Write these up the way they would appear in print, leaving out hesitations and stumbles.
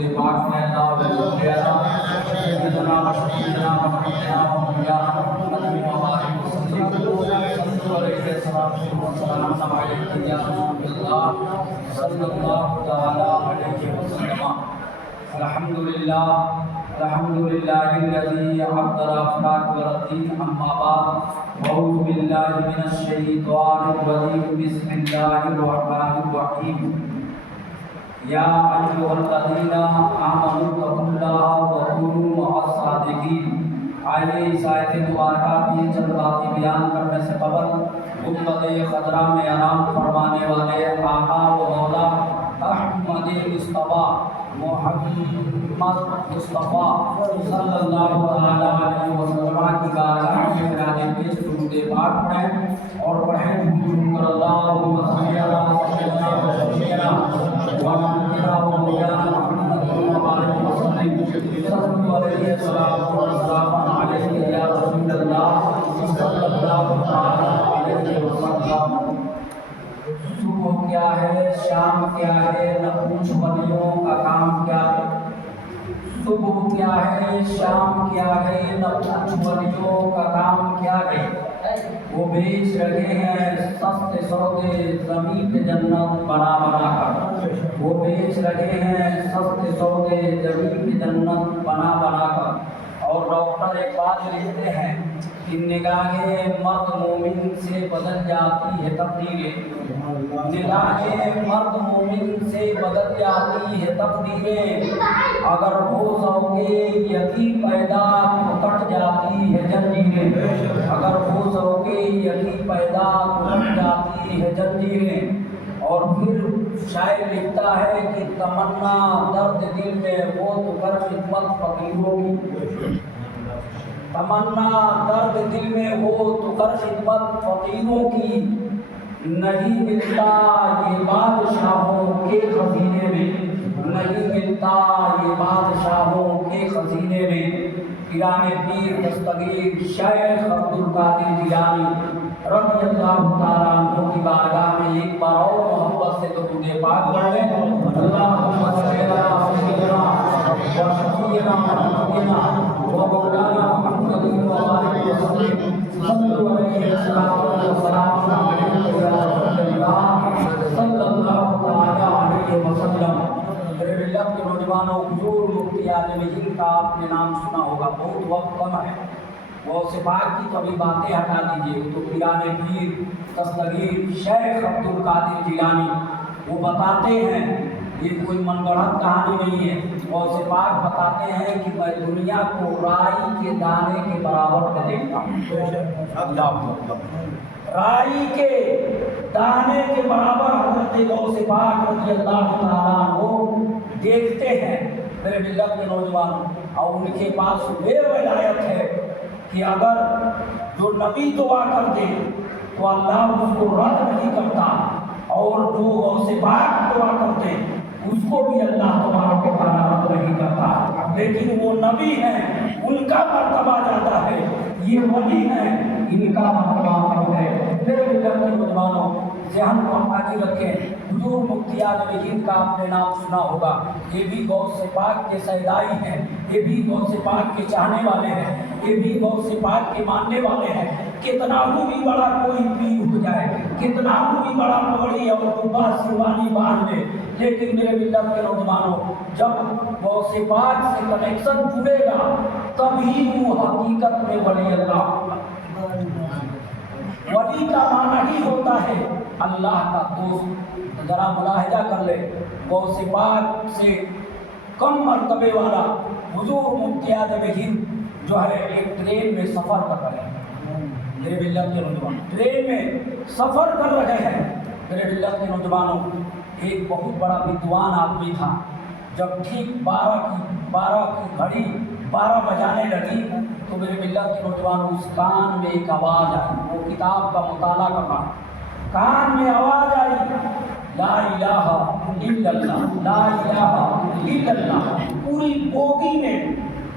درود پاک میں اللہ و سیدنا سیدنا و شفیعنا و حبیبنا و مولانا محمد و آلہ وسلم صلی علیہ وسلم علیہ یا رسول اللہ صلی اللہ تعالی علیہ وسلم. الحمدللہ الحمدللہ الذی عبد الافلاک والدین. اما بعد اعوذ باللہ من الشیطان الرجیم. بسم اللہ الرحمن الرحیم. یا ایھا الذین آمنوا اتقوا اللہ وکونوا مع الصادقین. آئیے اس آیت مبارکہ کی چند باتیں بیان کرنے سے قبل گنبد خضرا میں آرام فرمانے والے آقا و مولا احمد مصطفیٰ محمد مصطفیٰ صلی اللہ علیہ وسلم کی بارگاہ میں خراج پیش درود پاک پڑھیں اور پڑھیں حضور اللہم صلی علی سیدنا و شفیعنا و حبیبنا و مولانا محمد و آلہ وسلم صلی علیہ وسلم علیہ یا رسول اللہ صلی اللہ علیہ وسلم. صبح کیا ہے، شام کیا ہے، نہ پوچھ ولیوں کا کام کیا ہے. صبح کیا ہے، شام کیا ہے، نہ پوچھ ولیوں کا کام کیا ہے. وہ بیچ رہے ہیں سستے سودے زمین پہ جنت بنا بنا کر. وہ بیچ رہے ہیں سستے سودے زمین پہ جنت بنا بنا کر. اور ڈاکٹر ایک بات لکھتے ہیں کہ نگاہیں مرد مومن سے بدل جاتی ہے تقدیریں. نگاہیں مرد مومن سے بدل جاتی ہے تقدیریں. اگر ہو ذوقِ یقین پیدا تو کٹ جاتی ہے جنجیریں. اگر ہو ذوقِ یقین پیدا تو کٹ جاتی ہے جنجیریں. اور پھر شاعر لکھتا ہے کہ تمنا درد دل میں ہو تو کر خدمت فقیروں کی. تمنا درد دل میں ہو تو کر خدمت فقیروں کی. نہیں ملتا یہ بادشاہوں کے خزینے میں. نہیں ملتا یہ بادشاہوں کے خزینے میں. پیران پیر دستگیر شیخ عبدالقادر جیلانی رضی اللہ تعالیٰ عنہ کی بارگاہ میں ایک بار اور محبت سے درود پاک پڑھیں. اللہم صلی علی سیدنا و شفیعنا و حبیبنا و مولانا محمد و آلہ وسلم صلی علیہ وسلم صلی اللہ تعالی علیہ وسلم. میرے ملت کے نوجوانوں، حضور مفتی اعظم ہند کا آپ نے نام سنا ہوگا. بہت وقت کم ہے، وہ صفات کی کبھی باتیں ہٹا دیجیے. تو پیران پیر دستگیر شیخ عبدالقادر جیلانی وہ بتاتے ہیں، یہ کوئی من گڑھت کہانی نہیں ہے. وہ صفات بتاتے ہیں کہ میں دنیا کو رائی کے دانے کے برابر میں دیکھتا ہوں. رائی کے دانے کے برابر حضرت غوث پاک رضی اللہ تعالیٰ عنہ دیکھتے ہیں. میرے ملت کے نوجوانوں، اور ان کے پاس یہ ولایت ہے کہ اگر جو نبی دعا کر دے تو اللہ اس کو رد نہیں کرتا، اور جو غوث پاک دعا کرتے اس کو بھی اللہ تبارک و تعالیٰ رد نہیں کرتا. لیکن وہ نبی ہیں، ان کا مرتبہ زیادہ ہے. یہ ولی ہیں، ان کا مرتبہ کم ہے. میرے ملت کے نوجوانوں، ذہن کو آگے رکھیں. حضور مفتی اعظم ہند کا آپ نے نام سنا ہوگا. یہ بھی غوث پاک کے سیدائی ہیں، یہ بھی غوث پاک کے چاہنے والے ہیں، یہ بھی غوث پاک کے ماننے والے ہیں. کتنا بھی بڑا کوئی پیر ہو جائے، کتنا بھی بڑا پگڑی اور قبا سروانی باندھ لے، لیکن میرے ملت کے نوجوانوں، جب غوث پاک سے کنیکشن جڑے گا تبھی وہ حقیقت میں ولی اللہ. ولی کا معنی ہی ہوتا ہے اللہ کا دوست. ذرا ملاحظہ کر لے، غوث پاک سے کم مرتبے والا حضور مفتی اعظم ہند جو ہے ایک ٹرین میں سفر کر رہے ہیں. میرے ملت کے نوجوان ٹرین میں سفر کر رہے ہیں. میرے ملت کے نوجوانوں، ایک بہت بڑا ودوان آدمی تھا. جب ٹھیک 12 کی گھڑی 12 بجانے لگی تو میرے ملت کے نوجوانوں اس کان میں ایک آواز آئی. وہ کتاب کا مطالعہ کر رہا، کان میں آواز آئی، لا الہ الا اللہ، لا الہ الا اللہ. پوری بوگی میں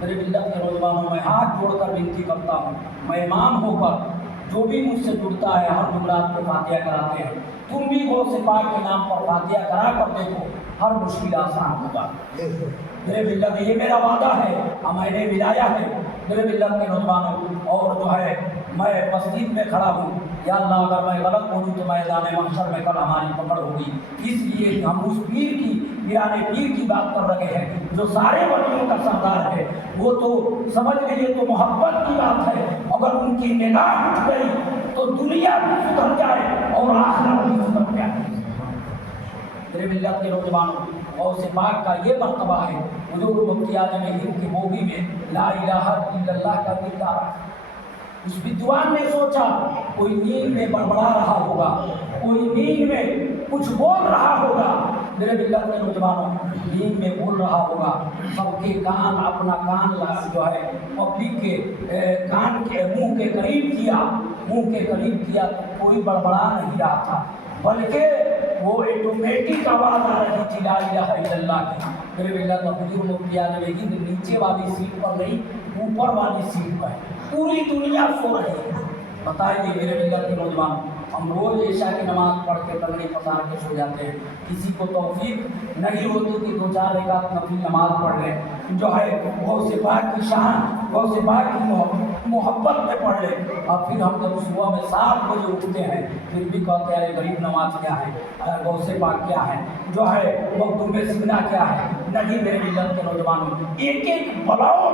میرے ملت کے نوجوانوں، میں ہاتھ جوڑ کر بنتی کرتا ہوں، میں امام ہو کر جو بھی مجھ سے جڑتا ہے ہر جمعرات کو فاتحہ کراتے ہیں. تم بھی غوث پاک کے نام پر فاتحہ کرا کر دیکھو. ہر مشکل آسان ہوگا۔ میرے ملت یہ میرا وعدہ ہے، میں نے ملایا ہے میرے ملت کے نوجوانوں، اور جو ہے میں مسجد میں کھڑا ہوں، یا اللہ اگر میں غلط بولوں تو میدان محشر میں کل ہماری پکڑ ہوگی، اس لیے ہم اس پیر کی پیرانے پیر کی بات کر رہے ہیں جو سارے ولیوں کا سردار ہے، وہ تو سمجھ لیجیے تو محبت کی بات ہے، اگر ان کی نگاہ اٹھ گئی تو دنیا بھی سدھر جائے اور آخرت بھی سدھر جائے۔ میرے ملت کے نوجوانوں، غوث پاک کا یہ مرتبہ ہے، حضور مفتی اعظم ہند کی مووی میں لا الہ الا اللہ کا کردار، اس بدعوان نے سوچا کوئی نیند میں بڑبڑا رہا ہوگا، کوئی نیند میں کچھ بول رہا ہوگا، میرے ملت کے نوجوانوں نیند میں بول رہا ہوگا، سب کے کان اپنا کان جو ہے پبلک کے کان کے منہ کے قریب کیا، منہ کے قریب کیا تو کوئی بڑبڑا نہیں رہا تھا، بلکہ وہ ایٹومیٹک آواز آ رہی تھی لا الہ الا اللہ کی۔ میرے ملت حضور مفتی اعظم ہند نیچے والی سیٹ پر نہیں، اوپر والی سیٹ پر، پوری دنیا سو رہی ہے۔ بتائیے میرے ملت کے نوجوان، ہم روز عشاء کی نماز پڑھ کے تنگی پسار کے سو جاتے ہیں، کسی کو توفیق نہیں ہوتی کہ دو چار رکعت نفل نماز پڑھ لیں، جو ہے غوث پاک کی شان، غوث پاک کی محبت میں پڑھ لیں، اور پھر ہم جب صبح میں 7 بجے اٹھتے ہیں پھر بھی کہتے ہیں غریب نماز کیا ہے، غوث پاک کیا ہے، جو ہے مخدوم سینا کیا ہے۔ نہیں میرے ملت کے نوجوانوں، ایک ایک بلاؤ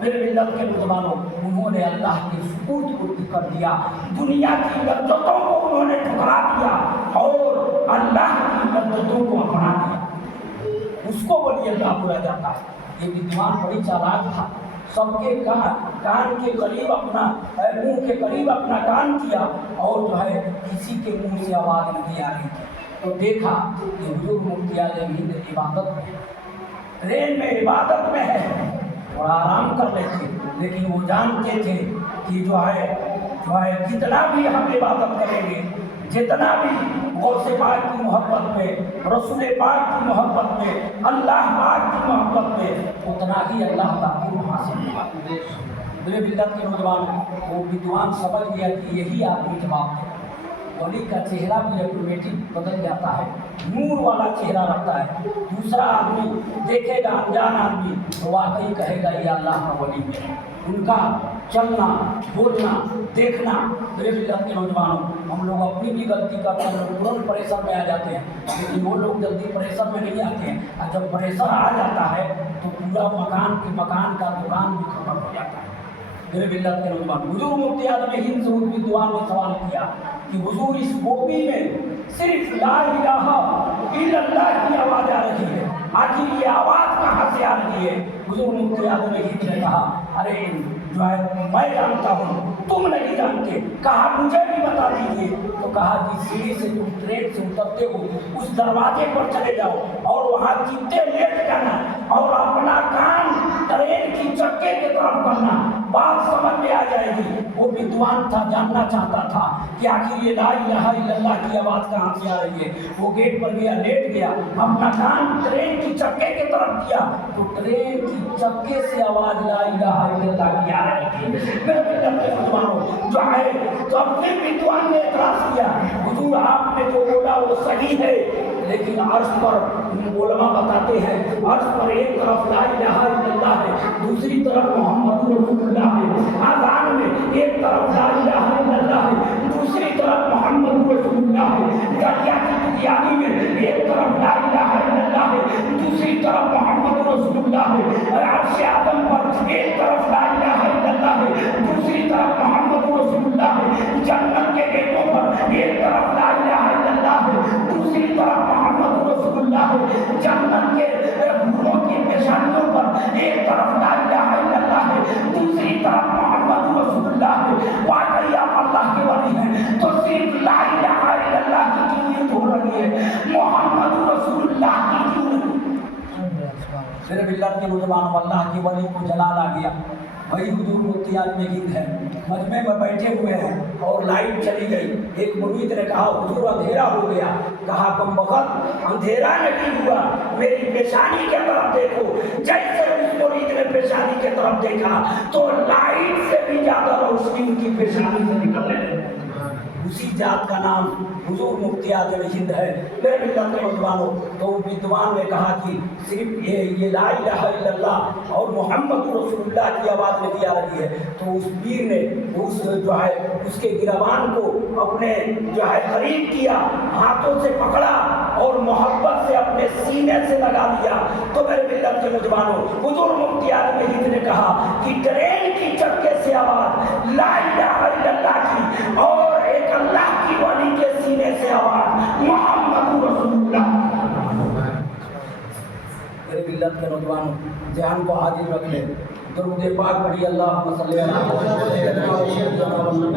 میرے ملت کے نوجوانوں انہوں نے اللہ کے سپرد کو کر دیا، دنیا کی لذتوں کو انہوں نے ٹھکرا دیا اور اللہ کی لذتوں کو اپنا دیا، اس کو ولی اللہ بولا جاتا ہے۔ یہ بدعوان بڑی چالاک تھا، سب کے کان کے قریب اپنا منہ کے قریب اپنا کان کیا، اور جو ہے کسی کے منہ سے آواز نہیں آ رہی تھی، تو دیکھا کہ حضور مفتی اعظم ہند عبادت میں، ٹرین میں عبادت میں ہے، تھوڑا آرام کر لیتے، لیکن وہ جانتے تھے کہ جو ہے جتنا بھی ہم عبادت کریں گے، جتنا بھی غوث پاک کی محبت میں، رسول پاک کی محبت میں، اللہ پاک کی محبت میں، اتنا ہی اللہ کا قرب حاصل ہوگا۔ میرے ملت کے نوجوان وہ بدعوان سمجھ گیا کہ یہی آدمی جواب ہے، ولی کا چہرہ بھی آٹومیٹک بدل جاتا ہے، نور والا چہرہ رکھتا ہے، دوسرا آدمی دیکھے گا انجان آدمی تو واقعی کہے گا یہ اللہ کا ولی ہے۔ ان کا چلنا بولنا دیکھنا، میرے ملت کے نوجوانوں ہم لوگ اپنی بھی غلطی کرتے ہیں، ترنت پریشر میں آ جاتے ہیں، لیکن وہ لوگ جلدی پریشر میں نہیں آتے ہیں، اور جب پریشر آ جاتا ہے تو پورا مکان کا دکان بھی ختم ہو جاتا ہے۔ میرے ملت کے نوجوان، حضور مفتی اعظم ہند سے اس بدعوان نے سوال کیا کہ حضور اس مووی میں صرف لا الہ الا اللہ کی آواز آ رہی ہے، آخر یہ آواز کہاں سے آ رہی ہے؟ حضور مفتی اعظم ہند نے کہا ارے جو ہے میں جانتا ہوں تم نہیں جانتے، کہا مجھے بھی بتا دیجیے، تو کہا جس سیڑھی سے تم ٹرین سے اترتے ہو اس دروازے پر چلے جاؤ اور وہاں چیتے لیٹ جانا اور اپنا کان ٹرین کی چکے کی طرف کرنا، بات سمجھ میں آ جائے گی۔ وہ بدعوان تھا، جاننا چاہتا تھا کہ آخر یہ لا الہ الا اللہ کی آواز کہاں سے آ رہی ہے۔ وہ گیٹ پر گیا، لیٹ گیا، اپنا کان ٹرین کی چکے کی طرف کیا تو ٹرین کی چکے سے آواز لا الہ الا اللہ کی آ رہی تھی۔ میرے مسلمانوں جو ہے تو اپنے بدعوان نے اعتراض کیا، حضور آپ نے جو بولا وہ صحیح ہے، لیکن عرش پر علماء بتاتے ہیں عرش پر ایک طرف لا الہ الا اللہ ہے، دوسری طرف محمد رسول اللہ ہے، آذان میں ایک طرف لا الہ الا اللہ ہے، دوسری طرف محمد رسول اللہ ہے، دریا کی بریانی میں ایک طرف لا الہ الا اللہ ہے، دوسری طرف محمد رسول اللہ ہے، عرش آدم پر ایک طرف لا الہ الا اللہ ہے، دوسری طرف محمد رسول اللہ ہے، جنت کے گیٹوں پر ایک طرف لا الہ الا اللہ ہے، دوسری طرف محمد رسول اللہ ہے، جنت کے حوروں کی پیشانیوں پر ایک طرف لا الہ الا اللہ ہے، دوسری طرف محمد رسول اللہ ہے۔ واقعی آپ اللہ کے ولی ہیں تو صرف لا الہ الا اللہ کی کیوں نہیں ہو رہی ہے، محمد رسول اللہ کی کیوں نہیں؟ میرے ملت کے نوجوانوں اللہ کے ولی کو جلال آ گیا، وہی حضور مفتی اعظم ہند ہے، مجمع میں بیٹھے ہوئے ہیں اور لائٹ چلی گئی، ایک مرید نے کہا حضور اندھیرا ہو گیا، کہا کم بخت اندھیرا نہیں ہوا، میری پیشانی کے طرف دیکھو، جیسے اس مرید نے پیشانی کے طرف دیکھا تو لائٹ سے بھی زیادہ روشنی ان کی پیشانی سے نکلنے لگی۔ اسی ذات کا نام حضور مفتی اعظم ہند ہے۔ میرے ملت کے نوجوانوں، تو بدوان نے کہا کہ صرف یہ لا الہ الا اللہ اور محمد رسول اللہ کی آواز نہیں آ رہی ہے، تو اس پیر نے اس کے گروان کو اپنے قریب کیا، ہاتھوں سے پکڑا اور محبت سے اپنے سینے سے لگا لیا۔ تو میرے ملت کے نوجوانوں، حضور مفتی اعظم ہند نے کہا کہ ٹرین کی چکے سے آواز لا الہ الا اللہ کی، اور ایک اللہ کی ولی کے سینے سے آواز محمد رسول اللہ۔ میرے ملت کے نوجوانوں، ذہن کو حاضر رکھ لیں، درود پاک پڑھی، اللہم صلی علی محمد۔